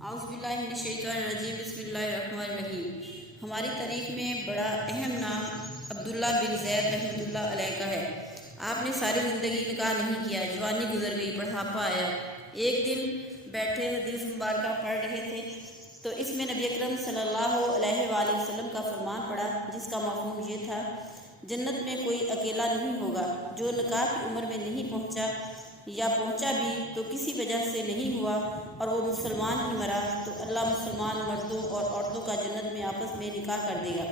औज़ुबिल्लाहिमिनश्शैतानिर्रजीम बिस्मिल्लाहिर्रहमानिर्रहीम। हमारी तारीख़ में बड़ा अहम नाम अब्दुल्ला बिन ज़ैद रहमतुल्लाह अलैह का है। आपने सारी ज़िंदगी निकाह नहीं किया, जवानी गुजर गई, बुढ़ापा आया। एक दिन बैठे हदीस मुबारका पढ़ रहे थे तो इसमें नबी अकरम सल्लल्लाहु अलैहि वसल्लम का फरमान पड़ा, जिसका मफ़हूम ये था, जन्नत में कोई अकेला नहीं होगा। जो निकाह की उम्र में नहीं पहुँचा या पहुँचा भी तो किसी वजह से नहीं हुआ और वो मुसलमान ही मरा, तो अल्लाह मुसलमान मर्दों और औरतों का जन्नत में आपस में निकाह कर देगा।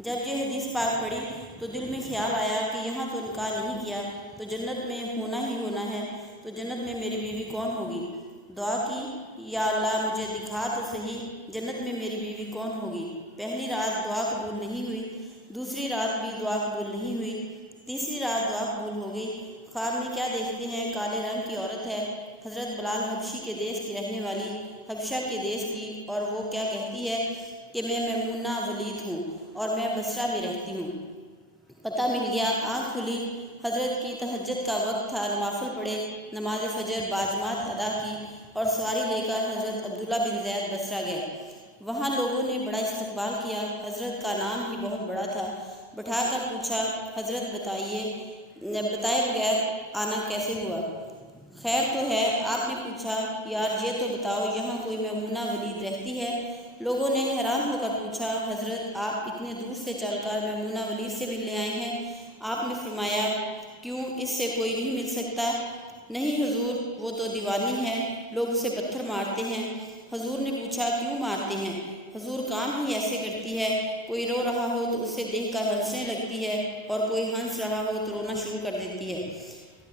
जब ये हदीस पाक पढ़ी तो दिल में ख्याल आया कि यहाँ तो निकाह नहीं किया तो जन्नत में होना ही होना है, तो जन्नत में मेरी बीवी कौन होगी। दुआ की, या अल्लाह मुझे दिखा तो सही जन्नत में मेरी बीवी कौन होगी। पहली रात दुआ कबूल नहीं हुई, दूसरी रात भी दुआ कबूल नहीं हुई, तीसरी रात दुआ कबूल हो गई। ख्वाब में क्या देखते हैं, काले रंग की औरत है, हज़रत बिलाल हबशी के देश की रहने वाली, हबशा के देश की, और वो क्या कहती है कि मैं मैमूना वलीद हूँ और मैं बसरा में रहती हूँ। पता मिल गया, आँख खुली, हज़रत की तहज्जुद का वक्त था, नवाफिल पढ़े, नमाज फजर बाजमात अदा की और सवारी लेकर हज़रत अब्दुल्ला बिन ज़ैद बसरा गए। वहाँ लोगों ने बड़ा इस्तकबाल किया। हज़रत का नाम ही बहुत बड़ा था। बैठाकर पूछा, हज़रत बताए बगैर आना कैसे हुआ। खैर तो है, आपने पूछा, यार ये तो बताओ यहाँ कोई मैमूना वलीद रहती है। लोगों ने हैरान होकर पूछा, हज़रत आप इतने दूर से चलकर मैमूना वलीद से मिलने आए हैं। आपने फरमाया, क्यों, इससे कोई नहीं मिल सकता। नहीं हुजूर, वो तो दीवानी है, लोग उसे पत्थर मारते हैं। हुजूर ने पूछा, क्यों मारते हैं। हुजूर, काम ही ऐसे करती है, कोई रो रहा हो तो उसे देखकर हंसने लगती है और कोई हंस रहा हो तो रोना शुरू कर देती है,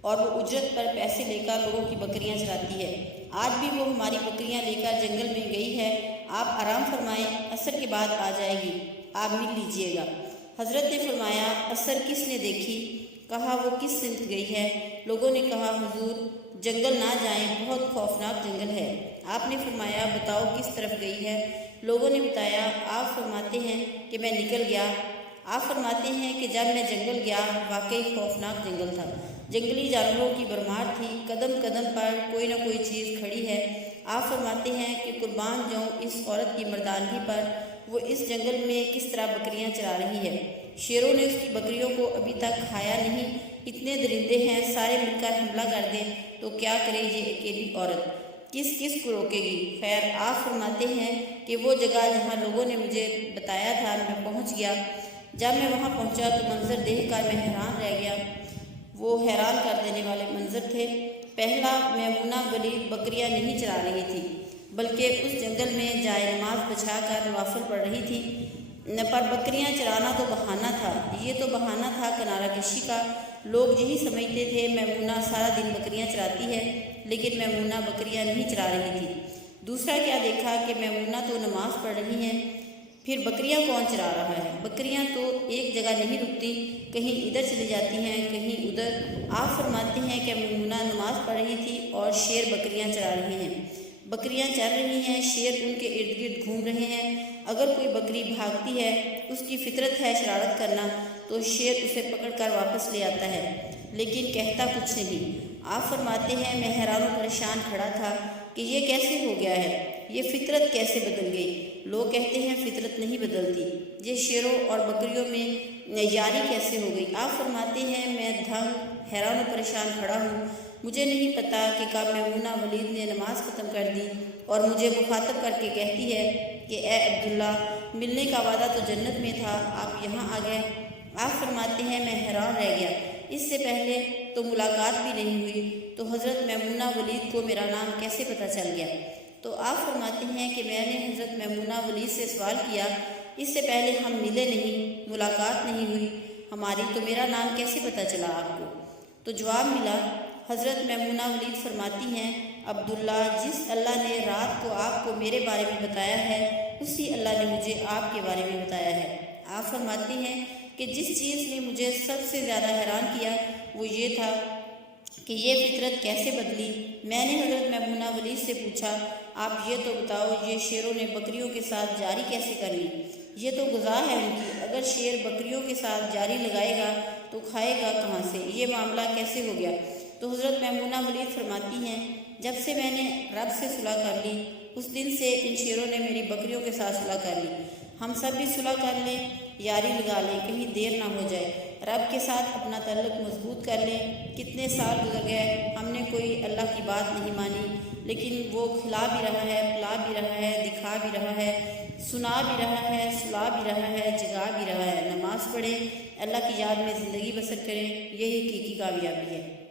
और वो उजरत पर पैसे लेकर लोगों की बकरियां चराती है। आज भी वो हमारी बकरियां लेकर जंगल में गई है। आप आराम फरमाएं, असर के बाद आ जाएगी, आप मिल लीजिएगा। हज़रत ने फरमाया, असर किसने देखी। कहा, वो किस सिमत गई है। लोगों ने कहा, हुजूर जंगल ना जाएं, बहुत खौफनाक जंगल है। आपने फरमाया, बताओ किस तरफ गई है। लोगों ने बताया, आप फरमाते हैं कि मैं निकल गया। आप फरमाते हैं कि जब मैं जंगल गया, वाकई खौफनाक जंगल था, जंगली जानवरों की भरमार थी, कदम कदम पर कोई ना कोई चीज़ खड़ी है। आप फरमाते हैं कि कुर्बान जाऊँ इस औरत की मर्दानगी पर, वो इस जंगल में किस तरह बकरियां चरा रही है। शेरों ने उसकी बकरियों को अभी तक खाया नहीं, इतने दरिंदे हैं, सारे मिलकर हमला कर दें तो क्या करे ये अकेली औरत, किस किस को रोकेगी। खैर, आप फरमाते हैं कि वो जगह जहाँ लोगों ने मुझे बताया था मैं पहुँच गया। जब मैं वहाँ पहुँचा तो मंजर देख कर मैं हैरान रह गया। वो हैरान कर देने वाले मंजर थे। पहला, मैमूना वलीद बकरियां नहीं चरा रही थी, बल्कि उस जंगल में जाए नमाज बिछा कर नवाफिल पढ़ रही थी। पर बकरियां चराना तो बहाना था, ये तो बहाना था किनारा कशी का। लोग यही समझते थे मैमूना सारा दिन बकरियां चराती है, लेकिन मैमूना बकरियां नहीं चरा रही थी। दूसरा क्या देखा कि मैमूना तो नमाज पढ़ रही हैं, फिर बकरियां कौन चरा रहा है। बकरियां तो एक जगह नहीं रुकती, कहीं इधर चली जाती हैं, कहीं उधर। आप फरमाते हैं कि मैमूना नमाज पढ़ रही थी और शेर बकरियां चरा रहे हैं। बकरियां चल रही हैं, शेर उनके इर्द गिर्द घूम रहे हैं। अगर कोई बकरी भागती है, उसकी फितरत है शरारत करना, तो शेर उसे पकड़कर वापस ले आता है, लेकिन कहता कुछ नहीं। आप फरमाते हैं, मैं हैरान और परेशान खड़ा था कि ये कैसे हो गया है, ये फितरत कैसे बदल गई। लोग कहते हैं फितरत नहीं बदलती, ये शेरों और बकरियों में यारी कैसे हो गई। आप फरमाते हैं, मैं दंग हैरान और परेशान खड़ा हूँ। मुझे नहीं पता कि कब मैमूना वलीद ने नमाज ख़त्म कर दी और मुझे मुखातब करके कहती है कि ए अब्दुल्ला, मिलने का वादा तो जन्नत में था, आप यहाँ आ गए। आप फरमाते हैं, मैं हैरान रह गया, इससे पहले तो मुलाकात भी नहीं हुई, तो हज़रत मैमूना वलीद को मेरा नाम कैसे पता चल गया। तो आप फरमाते हैं कि मैंने हज़रत मैमूना वलीद से सवाल किया, इससे पहले हम मिले नहीं, मुलाकात नहीं हुई हमारी, तो मेरा नाम कैसे पता चला आपको। तो जवाब मिला, हज़रत मैमूना वलीद फरमाती हैं, अब्दुल्ला, जिस अल्लाह ने रात को आपको मेरे बारे में बताया है, उसी अल्लाह ने मुझे आपके बारे में बताया है। आप फरमाती हैं कि जिस चीज़ ने मुझे सबसे ज़्यादा हैरान किया वो ये था कि ये फितरत कैसे बदली। मैंने हज़रत मैमूना वलीद से पूछा, आप ये तो बताओ, ये शेरों ने बकरियों के साथ जारी कैसे कर ली। ये तो गुज़ा है उनकी, अगर शेर बकरियों के साथ जारी लगाएगा तो खाएगा कहाँ से, ये मामला कैसे हो गया। तो हज़रत मैमूना वलीद फरमाती हैं, جب سے میں نے رب سے صلح کر لی اس دن سے ان شیروں نے میری بکریوں کے ساتھ صلح کر لی۔ ہم سب بھی صلح کر لیں، یاری لگا لیں، کہیں دیر نہ ہو جائے، رب کے ساتھ اپنا تعلق مضبوط کر لیں۔ کتنے سال گزر گئے، ہم نے کوئی اللہ کی بات نہیں مانی، لیکن وہ کھلا بھی رہا ہے، پلا بھی رہا ہے، دکھا بھی رہا ہے، سنا بھی رہا ہے، سلا بھی رہا ہے، جگا بھی رہا ہے۔ نماز پڑھیں، اللہ کی یاد میں زندگی بسر کریں، یہی حقیقی کامیابی ہے۔